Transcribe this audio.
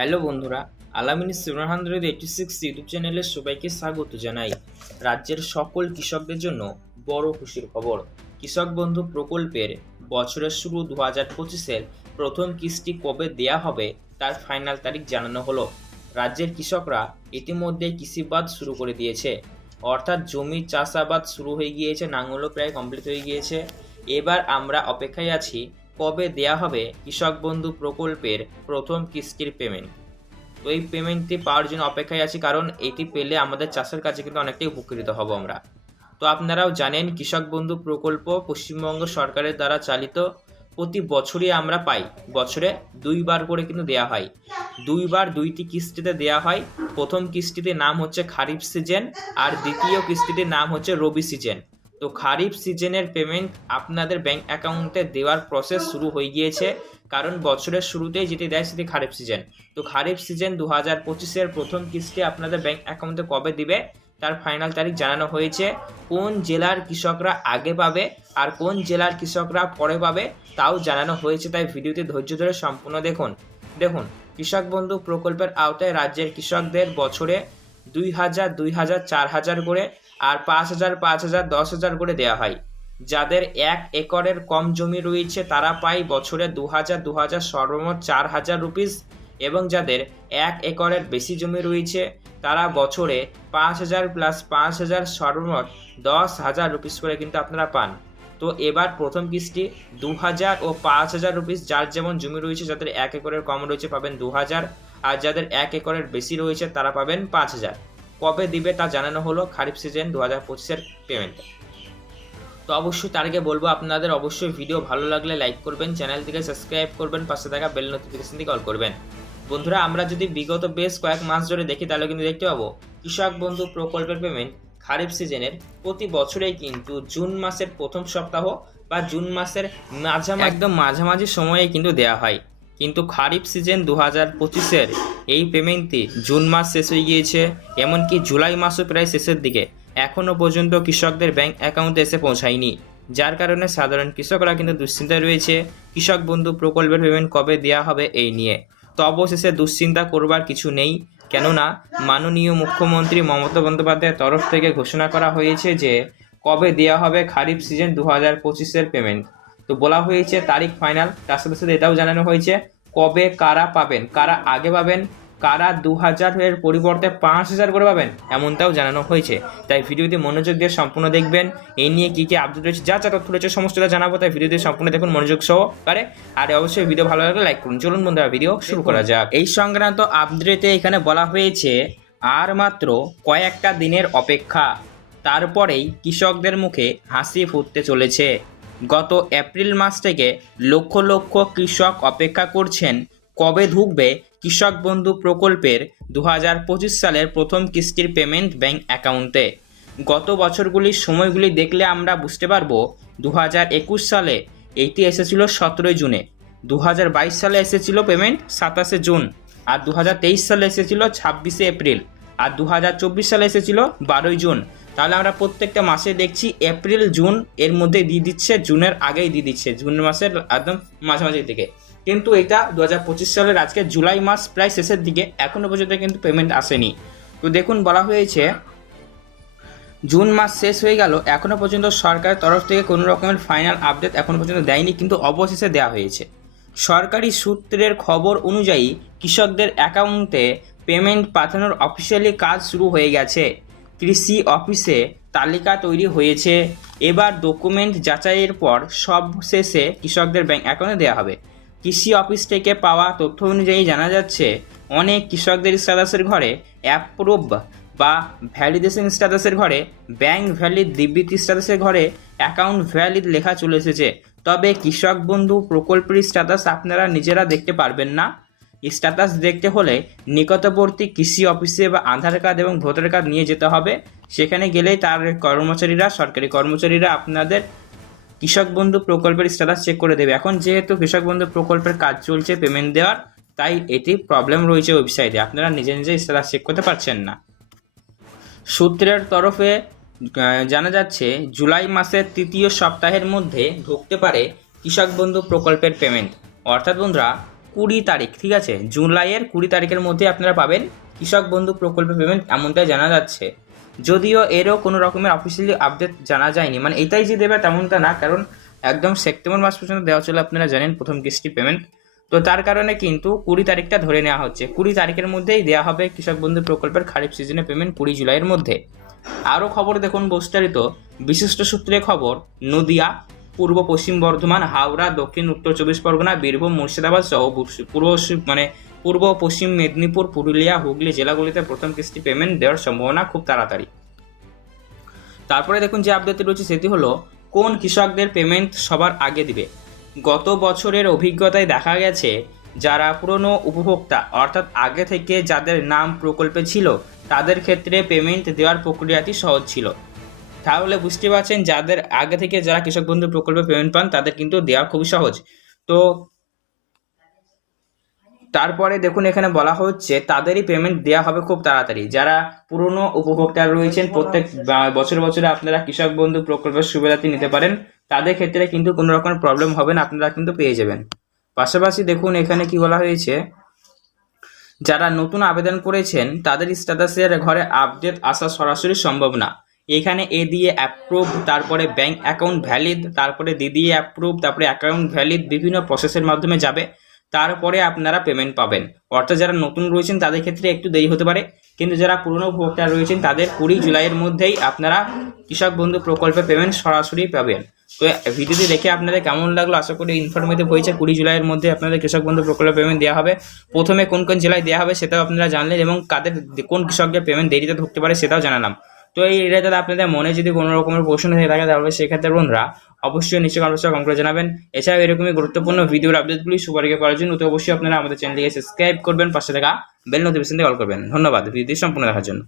Hello বন্ধুরা, Alamini seven hundred eighty six YouTube চ্যানেলে সবাইকে স্বাগত জানাই। রাজ্যের সকল কৃষকদের জন্য বড় খুশির খবর। কৃষক বন্ধু প্রকল্পের বছরের শুরু দু হাজার পঁচিশের প্রথম কিস্তি কবে দেয়া হবে তার ফাইনাল তারিখ জানানো হলো। রাজ্যের কৃষকরা ইতিমধ্যে কৃষিবাদ শুরু করে দিয়েছে। অর্থাৎ জমি চাষাবাদ শুরু হয়ে গিয়েছে, নাঙলও প্রায় কমপ্লিট হয়ে গিয়েছে। এবার আমরা অপেক্ষায় আছি কবে দেয়া হবে কৃষক বন্ধু প্রকল্পের প্রথম কিস্তির পেমেন্ট তো এই পেমেন্টটি পাওয়ার জন্য অপেক্ষায় আছি কারণ এটি পেলে আমাদের চাষের কাছে কিন্তু অনেকটাই উপকৃত হব আমরা। তো আপনারাও জানেন কৃষক বন্ধু প্রকল্প পশ্চিমবঙ্গ সরকারের দ্বারা চালিত। প্রতি বছরই আমরা পাই। বছরে দুইবার করে কিন্তু দেয়া হয়। দুইবার দুইটি কিস্তিতে দেয়া হয়। প্রথম কিস্তিতে নাম হচ্ছে খারিফ সিজন আর দ্বিতীয় কিস্তিটির নাম হচ্ছে রবি সিজন। তো খারিফ সিজনের পেমেন্ট আপনাদের ব্যাংক অ্যাকাউন্টে দেওয়ার প্রসেস শুরু হয়ে গিয়েছে। কারণ বছরের শুরুতেই যেটি দেয় সেটি খারিফ সিজন তো খারিফ সিজন দু হাজার পঁচিশের প্রথম কিস্তি আপনাদের ব্যাংক অ্যাকাউন্টে কবে দিবে? তার ফাইনাল তারিখ জানানো হয়েছে। কোন জেলার কৃষকরা আগে পাবে আর কোন জেলার কৃষকরা পরে পাবে তাও জানানো হয়েছে। তাই ভিডিওতে ধৈর্য ধরে সম্পূর্ণ দেখুন। দেখুন, কৃষক বন্ধু প্রকল্পের আওতায় রাজ্যের কৃষকদের বছরে দুই হাজার দুই হাজার, চার হাজার করে আর পাঁচ হাজার পাঁচ হাজার, দশ হাজার করে দেওয়া হয়। যাদের এক একরের কম জমি রয়েছে, তারা পায় বছরে দু হাজার দু হাজার সর্বমোট চার হাজার রুপিস। এবং যাদের এক একরের বেশি জমি রয়েছে, তারা বছরে পাঁচ হাজার প্লাস পাঁচ হাজার সর্বমোট দশ হাজার রুপিস করে কিন্তু আপনারা পান। তো এবার প্রথম কিস্তি দু হাজার ও পাঁচ হাজার রুপিস, যার যেমন জমি রয়েছে, যাদের এক একরের কম রয়েছে, পাবেন দু হাজার। আর যাদের এক একরের বেশি রয়েছে, তারা পাবেন পাঁচ হাজার। কবে দিবে তা জানানো হলো খারিফ সিজন দু হাজার পঁচিশের পেমেন্ট তো অবশ্যই তার আগে বলব, আপনাদের অবশ্যই ভিডিও ভালো লাগলে লাইক করবেন, চ্যানেলটিকে সাবস্ক্রাইব করবেন, পাশে থাকা বেল নোটিফিকেশন দিয়ে কল করবেন। বন্ধুরা, আমরা যদি বিগত বেশ কয়েক মাস ধরে দেখি, তাহলে কিন্তু দেখতে পাবো, কৃষক বন্ধু প্রকল্পের পেমেন্ট খারিফ সিজনের প্রতি বছরেই কিন্তু জুন মাসের প্রথম সপ্তাহ বা জুন মাসের মাঝামাঝি, একদম মাঝামাঝি সময়ে কিন্তু দেয়া হয়। কিন্তু খারিফ সিজন দু হাজার পঁচিশের এই পেমেন্টটি জুন মাস শেষ হয়ে গিয়েছে, এমনকি জুলাই মাসও প্রায় শেষের দিকে। এখনও পর্যন্ত কৃষকদের ব্যাংক অ্যাকাউন্টে এসে পৌঁছায়নি, যার কারণে সাধারণ কৃষকরা কিন্তু দুশ্চিন্তায় রয়েছে, কৃষক বন্ধু প্রকল্পের পেমেন্ট কবে দেওয়া হবে এই নিয়ে। তো অবশেষে দুশ্চিন্তা করবার কিছু নেই, কেননা মাননীয় মুখ্যমন্ত্রী মমতা বন্দ্যোপাধ্যায়ের তরফ থেকে ঘোষণা করা হয়েছে যে কবে দেওয়া হবে খারিফ সিজন দু হাজার পঁচিশের পেমেন্ট তো বলা হয়েছে তারিখ ফাইনাল তার সাথে সাথে এটাও জানানো হয়েছে কবে কারা পাবেন, কারা আগে পাবেন, কারা দু হাজারের পরিবর্তে পাঁচ হাজার করে পাবেন, এমনটাও জানানো হয়েছে। তাই ভিডিওটি মনোযোগ দিয়ে সম্পূর্ণ দেখবেন এই নিয়ে কী কী আপডেট রয়েছে, যা যা তথ্য রয়েছে সমস্তটা জানাব, তাই ভিডিওটি সম্পূর্ণ দেখুন মনোযোগ সহকারে। আর অবশ্যই ভিডিও ভালো লাগলে লাইক করুন। চলুন বন্ধুরা ভিডিও শুরু করা যাক। এই সংক্রান্ত আপডেটে এখানে বলা হয়েছে, আর মাত্র কয়েকটা দিনের অপেক্ষা, তারপরেই কৃষকদের মুখে হাসি ফুটতে চলেছে। গত এপ্রিল মাস থেকে লক্ষ লক্ষ কৃষক অপেক্ষা করছেন কবে ঢুকবে কৃষক বন্ধু প্রকল্পের দু হাজার পঁচিশ সালের প্রথম কিস্তির পেমেন্ট ব্যাংক অ্যাকাউন্টে। গত বছরগুলির সময়গুলি দেখলে আমরা বুঝতে পারব দু সালে এইটি এসেছিল সতেরোই জুনে দু হাজার বাইশ সালে এসেছিল পেমেন্ট সাতাশে জুন, আর দু হাজার তেইশ সালে এসেছিল ছাব্বিশে এপ্রিল, আর দু হাজার চব্বিশ সালে এসেছিল বারোই জুন। তাহলে আমরা প্রত্যেকটা মাসে দেখছি এপ্রিল, জুন, এর মধ্যে দিয়ে দিচ্ছে, জুনের আগেই দিয়ে দিচ্ছে, জুন মাসের একদম মাঝামাঝি থেকে। কিন্তু এটা দু হাজার পঁচিশ সালের আজকে জুলাই মাস প্রায় শেষের দিকে এখনও পর্যন্ত কিন্তু পেমেন্ট আসেনি। তো দেখুন, বলা হয়েছে, জুন মাস শেষ হয়ে গেল এখনও পর্যন্ত সরকারের তরফ থেকে কোনো রকমের ফাইনাল আপডেট এখনও পর্যন্ত দেয়নি, কিন্তু অবশেষে দেওয়া হয়েছে। সরকারি সূত্রের খবর অনুযায়ী কৃষকদের অ্যাকাউন্টে পেমেন্ট পাঠানোর অফিসিয়ালি কাজ শুরু হয়ে গেছে। কৃষি অফিসে তালিকা তৈরি হয়েছে। এবার ডকুমেন্ট যাচাইয়ের পর সব শেষে কৃষকদের ব্যাংক অ্যাকাউন্টে দেওয়া হবে। কৃষি অফিস থেকে পাওয়া তথ্য অনুযায়ী জানা যাচ্ছে, অনেক কৃষকদের স্ট্যাটাসের ঘরে অ্যাপ্রুভ বা ভ্যালিডেশন স্ট্যাটাসের ঘরে ব্যাংক ভ্যালিড বিবৃতি স্ট্যাটাসের ঘরে অ্যাকাউন্ট ভ্যালিড লেখা চলে এসেছে। তবে কৃষক বন্ধু প্রকল্পের স্ট্যাটাস আপনারা নিজেরা দেখতে পারবেন না। স্ট্যাটাস দেখতে হলে নিকটবর্তী কৃষি অফিসে বা আধার কার্ড এবং ভোটার কার্ড নিয়ে যেতে হবে। সেখানে গেলেই তার কর্মচারীরা, সরকারি কর্মচারীরা আপনাদের কৃষক বন্ধু প্রকল্পের স্ট্যাটাস চেক করে দেবে। এখন যেহেতু কৃষক বন্ধু প্রকল্পের কাজ চলছে পেমেন্ট দেওয়ার, তাই এটি প্রবলেম রয়েছে ওয়েবসাইটে আপনারা নিজে নিজে স্ট্যাটাস চেক করতে পারছেন না। সূত্রের তরফে জানা যাচ্ছে, জুলাই মাসের তৃতীয় সপ্তাহের মধ্যে ঢুকতে পারে কৃষক বন্ধু প্রকল্পের পেমেন্ট অর্থাৎ বন্ধুরা কুড়ি তারিখ, ঠিক আছে? জুলাইয়ের কুড়ি তারিখের মধ্যে আপনারা পাবেন কৃষক বন্ধু প্রকল্পের পেমেন্ট এমনটাই জানা যাচ্ছে। যদিও এরও কোনো রকমের অফিসিয়ালি আপডেট জানা যায়নি। মানে এটাই যে দেবে তেমনটা না, কারণ একদম সেপ্টেম্বর মাস পর্যন্ত দেওয়া ছিল আপনারা জানেন প্রথম কিস্তি পেমেন্ট তো তার কারণে কিন্তু কুড়ি তারিখটা ধরে নেওয়া হচ্ছে। কুড়ি তারিখের মধ্যেই দেওয়া হবে কৃষক বন্ধু প্রকল্পের খারিফ সিজনে পেমেন্ট কুড়ি জুলাইয়ের মধ্যে। আরও খবর দেখুন বিস্তারিত। বিশিষ্ট সূত্রে খবর, নদিয়া পূর্ব, পশ্চিম বর্ধমান, হাওড়া, দক্ষিণ, উত্তর চব্বিশ পরগনা, বীরভূম, মুর্শিদাবাদ সহ পূর্ব- মানে পূর্ব, পশ্চিম মেদিনীপুর, পুরুলিয়া, হুগলি জেলাগুলিতে প্রথম কিস্তি পেমেন্ট দেওয়ার সম্ভাবনা খুব তাড়াতাড়ি। তারপরে দেখুন যে আপডেটটি রয়েছে সেটি হলো, কোন কৃষকদের পেমেন্ট সবার আগে দিবে? গত বছরের অভিজ্ঞতায় দেখা গেছে, যারা পুরনো উপভোক্তা, অর্থাৎ আগে থেকে যাদের নাম প্রকল্পে ছিল, তাদের ক্ষেত্রে পেমেন্ট দেওয়ার প্রক্রিয়াটি সহজ ছিল। তাহলে বুঝতে পারছেন যাদের আগে থেকে যারা কৃষক বন্ধু প্রকল্পে পেমেন্ট পান তাদের কিন্তু দেওয়া খুবই সহজ। তো তারপরে দেখুন এখানে বলা হচ্ছে তাদেরই পেমেন্ট দেওয়া হবে খুব তাড়াতাড়ি। যারা পুরনো উপভোক্তা রয়েছেন প্রত্যেক বছর বছরে আপনারা কৃষক বন্ধু প্রকল্পের সুবিধাটি নিতে পারেন। তাদের ক্ষেত্রে কিন্তু কোনো রকম প্রবলেম হবে না আপনারা কিন্তু পেয়ে যাবেন। পাশাপাশি দেখুন এখানে কি বলা হয়েছে যারা নতুন আবেদন করেছেন তাদের স্ট্যাটাসের ঘরে আপডেট আসা সরাসরি সম্ভব না। এখানে এ দিয়ে অ্যাপ্রুভ তারপরে ব্যাঙ্ক অ্যাকাউন্ট ভ্যালিড তারপরে দি দিয়ে অ্যাপ্রুভ তারপরে অ্যাকাউন্ট ভ্যালিড বিভিন্ন প্রসেসের মাধ্যমে যাবে। তারপরে আপনারা পেমেন্ট পাবেন। অর্থাৎ যারা নতুন রয়েছেন, তাদের ক্ষেত্রে একটু দেরি হতে পারে। কিন্তু যারা পুরনো ভোক্তা রয়েছেন, তাদের কুড়ি জুলাইয়ের মধ্যেই আপনারা কৃষক বন্ধু প্রকল্পে পেমেন্ট সরাসরি পাবেন। তো ভিডিওটি দেখে আপনাদের কেমন লাগল? আশা করি ইনফরমেটিভ হয়েছে। কুড়ি জুলাইয়ের মধ্যে আপনাদের কৃষক বন্ধু প্রকল্পে পেমেন্ট দেওয়া হবে। প্রথমে কোন কোন জেলায় দেওয়া হবে, সেটাও আপনারা জানলেন এবং কাদের, কোন কৃষকদের পেমেন্ট দেরিতে ঢুকতে পারে, সেটাও জানালাম। তো এই এরিয়াতে আপনাদের মনে যদি কোনো রকমের প্রশ্ন হয়ে থাকে, তাহলে সেক্ষেত্রে বন্ধুরা অবশ্যই নিশ্চয় অবশ্যই কম করে জানাবেন। এছাড়াও এরকমই গুরুত্বপূর্ণ ভিডিওর আপডেটগুলি সবার আগে পাওয়ার জন্য তো অবশ্যই আপনারা আমাদের চ্যানেলটিকে সাবস্ক্রাইব করবেন, পাশে থাকা বেল নোটিফিকেশন দিয়ে কল করবেন। ধন্যবাদ। ভিডিও সম্পূর্ণ দেখার জন্য।